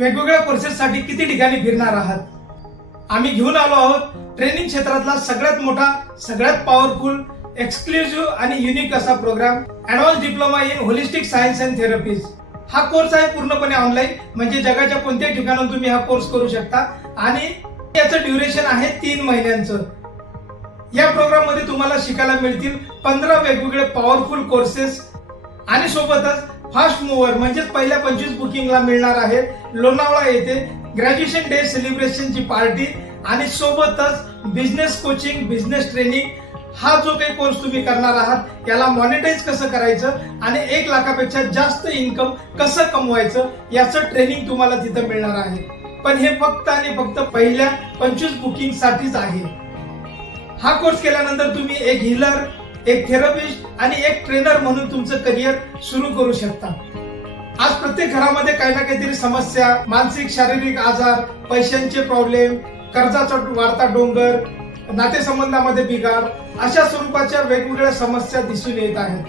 वेगवेगळ्या कोर्सेससाठी किती ठिकाणी फिरणार आहात? आम्ही घेऊन आलो आहोत ट्रेनिंग क्षेत्रातला सगळ्यात मोठा सगळ्यात पॉवरफुल एक्सक्लुझिव्ह आणि युनिक असा program advance diploma in holistic science and therapies हा कोर्स आहे पूर्णपणे ऑनलाईन म्हणजे जगाच्या कोणत्याही ठिकाणाहून तुम्ही हा कोर्स करू शकता. आणि याचं ड्युरेशन आहे तीन महिन्यांचं. या प्रोग्राममध्ये तुम्हाला शिकायला मिळतील पंधरा वेगवेगळे पॉवरफुल कोर्सेस आणि सोबतच फास्ट मुव्हर म्हणजेच पहिल्या पंचवीस बुकिंगला मिळणार आहे. लोणावळा येथे ग्रॅज्युएशन डे सेलिब्रेशनची पार्टी आणि सोबतच बिझनेस कोचिंग बिझनेस ट्रेनिंग हा जो काही कोर्स तुम्ही करणार आहात याला मॉनिटाईज कसं करायचं आणि एक लाखापेक्षा जास्त इन्कम कसं कमवायचं याचं ट्रेनिंग तुम्हाला तिथं मिळणार आहे. पण हे फक्त आणि फक्त पहिल्या पंचवीस बुकिंग साठीच आहे. हा कोर्स केल्यानंतर तुम्ही एक हिलर एक थेरपिस्ट आणि एक ट्रेनर म्हणून तुमचं करिअर सुरू करू शकता. आज प्रत्येक घरामध्ये काही ना काहीतरी समस्या मानसिक शारीरिक आजार पैशांचे प्रॉब्लेम कर्जाचा वाढता डोंगर नातेसंबंधामध्ये बिघाड अशा स्वरूपाच्या वेगवेगळ्या समस्या दिसून येत आहेत.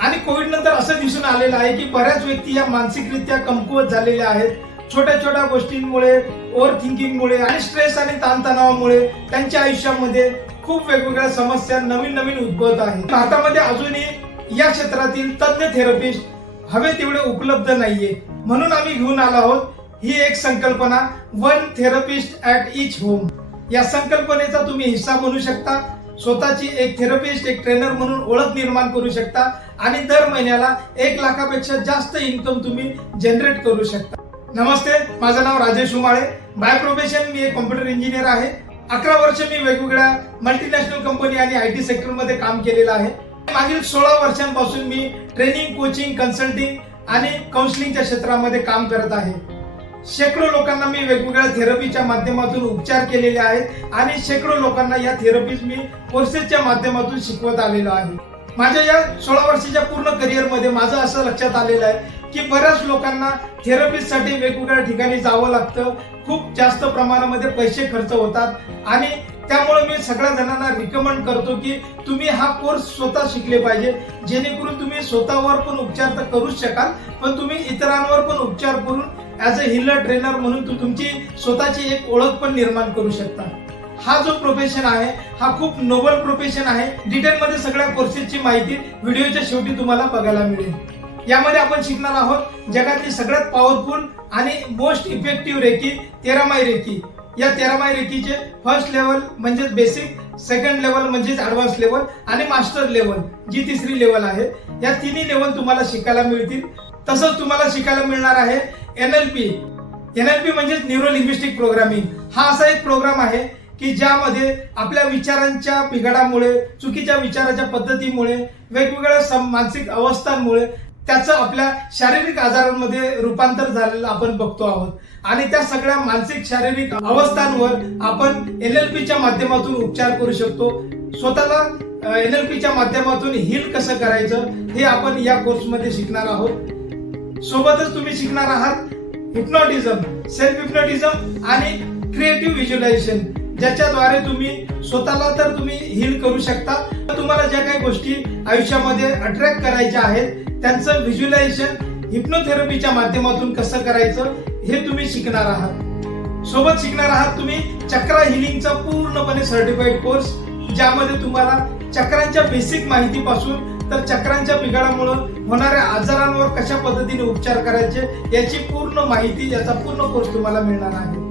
आणि कोविड नंतर असं दिसून आलेलं आहे की बऱ्याच व्यक्ती या मानसिकरित्या कमकुवत झालेल्या आहेत. छोट्या छोट्या गोष्टींमुळे ओव्हर थिंकिंगमुळे आणि स्ट्रेस आणि ताणतणावामुळे त्यांच्या आयुष्यामध्ये खूप वेगवेगळ्या समस्या नवीन नवीन उद्भवत आहेत. भारतामध्ये अजूनही या क्षेत्रातील तज्ञ थेरपिस्ट हवे तेवढे उपलब्ध नाहीये. म्हणून आम्ही घेऊन आलो आहोत ही एक संकल्पना one therapist at each home या संकल्पनेचा तुम्ही हिस्सा बनू शकता. स्वतःची एक थेरपिस्ट एक ट्रेनर म्हणून ओळख निर्माण करू शकता आणि दर महिन्याला एक लाखापेक्षा जास्त इन्कम तुम्ही जनरेट करू शकता. नमस्ते माझं नाव राजेश उमाळे. बाय प्रोफेशन मी एक कॉम्प्युटर इंजिनियर आहे. अकरा वर्ष मी वेगवेगळ्या मल्टीनॅशनल कंपनी आणि आय टी सेक्टरमध्ये काम केलेलं आहे. मागील सोळा वर्षांपासून मी ट्रेनिंग कोचिंग कन्सल्टिंग आणि काउन्सिलिंगच्या क्षेत्रामध्ये काम करत आहे. शेकडो लोकांना मी वेगवेगळ्या थेरपीच्या माध्यमातून उपचार केलेले आहेत आणि शेकडो लोकांना या थेरपीज मी कोर्सेसच्या माध्यमातून शिकवत आलेलो आहे. माझ्या या सोळा वर्षाच्या पूर्ण करिअरमध्ये माझं असं लक्षात आलेलं आहे की बऱ्याच लोकांना थेरपीसाठी वेगवेगळ्या ठिकाणी जावं लागतं. खूप जास्त प्रमाणामध्ये पैसे खर्च होतात. आणि त्यामुळे मी सगळ्या जणांना रिकमेंड करतो की तुम्ही हा कोर्स स्वतः शिकले पाहिजे. जेणेकरून तुम्ही स्वतःवर पण उपचार तर करूच शकाल पण तुम्ही इतरांवर पण उपचार करून ऍज अ हिलर ट्रेनर म्हणून तू तुमची स्वतःची एक ओळख पण निर्माण करू शकता. हा जो प्रोफेशन आहे हा खूप नोबल प्रोफेशन आहे. डिटेल मध्ये सगळ्या कोर्सेसची माहिती व्हिडिओच्या शेवटी तुम्हाला बघायला मिळेल. यामध्ये आपण शिकणार आहोत जगातली सगळ्यात पॉवरफुल आणि most effective reiki Tera Mai reiki. या तेरामाई रेकीचे फर्स्ट लेवल म्हणजेच बेसिक सेकंड लेवल म्हणजेच ॲडव्हान्स लेवल आणि मास्टर लेवल जी तिसरी लेवल आहे. या तिन्ही लेवल तुम्हाला शिकायला मिळतील. तसंच तुम्हाला शिकायला मिळणार आहे एनएलपी एनएलपी म्हणजेच न्यूरो लिंग्विस्टिक प्रोग्रामिंग हा असा एक प्रोग्राम आहे की ज्यामध्ये आपल्या विचारांच्या बिघाडामुळे चुकीच्या विचाराच्या पद्धतीमुळे वेगवेगळ्या सम- मानसिक अवस्थांमुळे त्याचं आपल्या शारीरिक आजारांमध्ये रूपांतर झालेलं आपण बघतो आहोत. आणि त्या सगळ्या मानसिक शारीरिक अवस्थांवर आपण एल च्या माध्यमातून उपचार करू शकतो. स्वतःला एल च्या माध्यमातून हील कसं करायचं हे आपण या कोर्समध्ये शिकणार आहोत. सोबतच तुम्ही शिकणार आहात हिप्नॉटिझम सेल्फ हिप्नॉटिझम आणि क्रिएटिव्ह व्हिज्युलायझेशन ज्याच्याद्वारे तुम्ही स्वतःला तर तुम्ही हील करू शकता. तुम्हाला ज्या काही गोष्टी आयुष्यामध्ये अट्रॅक्ट करायच्या आहेत त्यांचं व्हिज्युलायझेशन हिप्नोथेरपीच्या माध्यमातून कसं करायचं हे तुम्ही शिकणार आहात. सोबत शिकणार आहात तुम्ही चक्रा हिलिंगचा पूर्णपणे सर्टिफाईड कोर्स ज्यामध्ये तुम्हाला चक्रांच्या बेसिक माहितीपासून तर चक्रांच्या बिघाडामुळे होणाऱ्या आजारांवर कशा पद्धतीने उपचार करायचे याची पूर्ण माहिती याचा पूर्ण कोर्स तुम्हाला मिळणार आहे.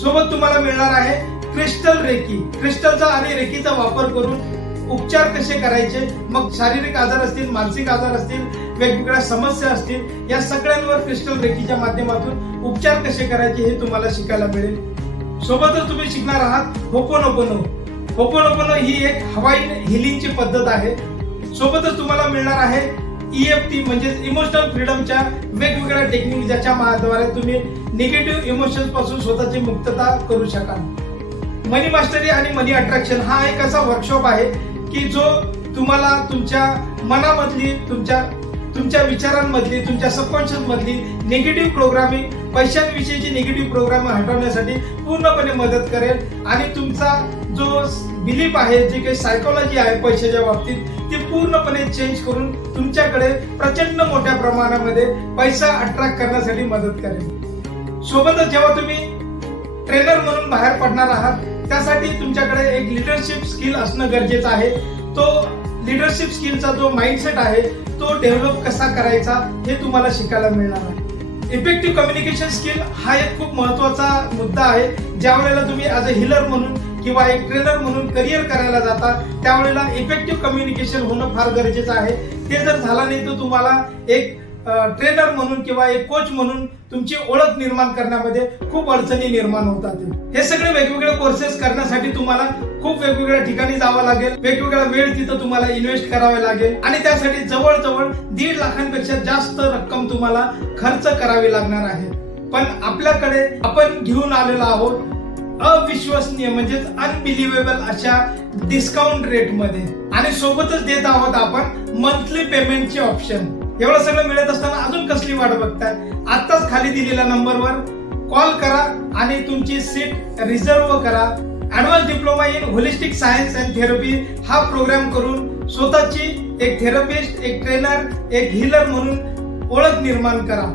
सोबत तुम्हाला मिळणार आहे क्रिस्टल रेकी. क्रिस्टलचा आणि रेकीचा वापर करून उपचार कसे करायचे? मग शारीरिक आजार असतील मानसिक आजार असतील वेगवेगळ्या समस्या असतील या सगळ्यांवर क्रिस्टल रेकीच्या माध्यमातून उपचार कसे करायचे हे तुम्हाला शिकायला मिळेल. सोबतच तुम्ही शिकणार आहात होपोनोपोनो. होपोनोपोनो ही एक हवाई हिलिंगची पद्धत आहे. सोबतच तुम्हाला मिळणार आहे ईएफटी म्हणजे इमोशनल फ्रीडमच्या वेगवेगळ्या टेक्निक ज्याच्या द्वारे तुम्ही निगेटिव्ह इमोशन्सपासून स्वतःची मुक्तता करू शकाल. मनी मास्टरी आणि मनी अट्रॅक्शन हा एक असा वर्कशॉप आहे की जो तुम्हाला तुमच्या मनामधली तुमच्या तुमच्या विचारांमधली तुमच्या सबकॉन्शियस मधली निगेटिव्ह प्रोग्रामिंग पैशांविषयीची निगेटिव्ह प्रोग्रामिंग हटवण्यासाठी पूर्णपणे मदत करेल. आणि तुमचा जो बिलीफ आहे जी काही सायकोलॉजी आहे पैशाच्या बाबतीत ती पूर्णपणे चेंज करून तुमच्याकडे प्रचंड मोठ्या प्रमाणामध्ये पैसा अट्रॅक्ट करण्यासाठी मदत करेल. सोबतच जेव्हा तुम्ही ट्रेनर म्हणून बाहेर पडणार आहात त्यासाठी तुमच्याकडे एक लिडरशिप स्किल असणं गरजेचं आहे. तो लिडरशिप स्किलचा जो माइंडसेट आहे तो डेव्हलप कसा करायचा हे तुम्हाला शिकायला मिळणार आहे. इफेक्टिव्ह कम्युनिकेशन स्किल हा एक खूप महत्त्वाचा मुद्दा आहे. ज्या वेळेला तुम्ही ॲज अ हिलर म्हणून किंवा एक ट्रेनर म्हणून करिअर करायला जाता त्यावेळेला इफेक्टिव्ह कम्युनिकेशन होणं फार गरजेचं आहे. ते जर झालं नाही तर तुम्हाला एक ट्रेनर म्हणून किंवा एक कोच म्हणून तुमची ओळख निर्माण करण्यामध्ये खूप अडचणी निर्माण होतात. हे सगळे वेगवेगळे कोर्सेस करण्यासाठी तुम्हाला खूप वेगवेगळ्या ठिकाणी जावं लागेल. वेगवेगळा वेळ तिथं तुम्हाला इन्व्हेस्ट करावे लागेल. आणि त्यासाठी जवळजवळ दीड लाखांपेक्षा जास्त रक्कम तुम्हाला खर्च करावी लागणार आहे. पण आपल्याकडे आपण घेऊन आलेलो आहोत अविश्वसनीय म्हणजेच अनबिलिव्हेबल अशा डिस्काउंट रेटमध्ये. आणि सोबतच देत आहोत आपण मंथली पेमेंटचे ऑप्शन एवढं सगळं मिळत असताना अजून कसली वाट बघताय? आत्ताच खाली दिलेल्या नंबरवर कॉल करा आणि तुमची सीट रिझर्व करा. Advance diploma in holistic science and therapy हा प्रोग्राम करून स्वतःची एक थेरपिस्ट एक ट्रेनर एक हिलर म्हणून ओळख निर्माण करा.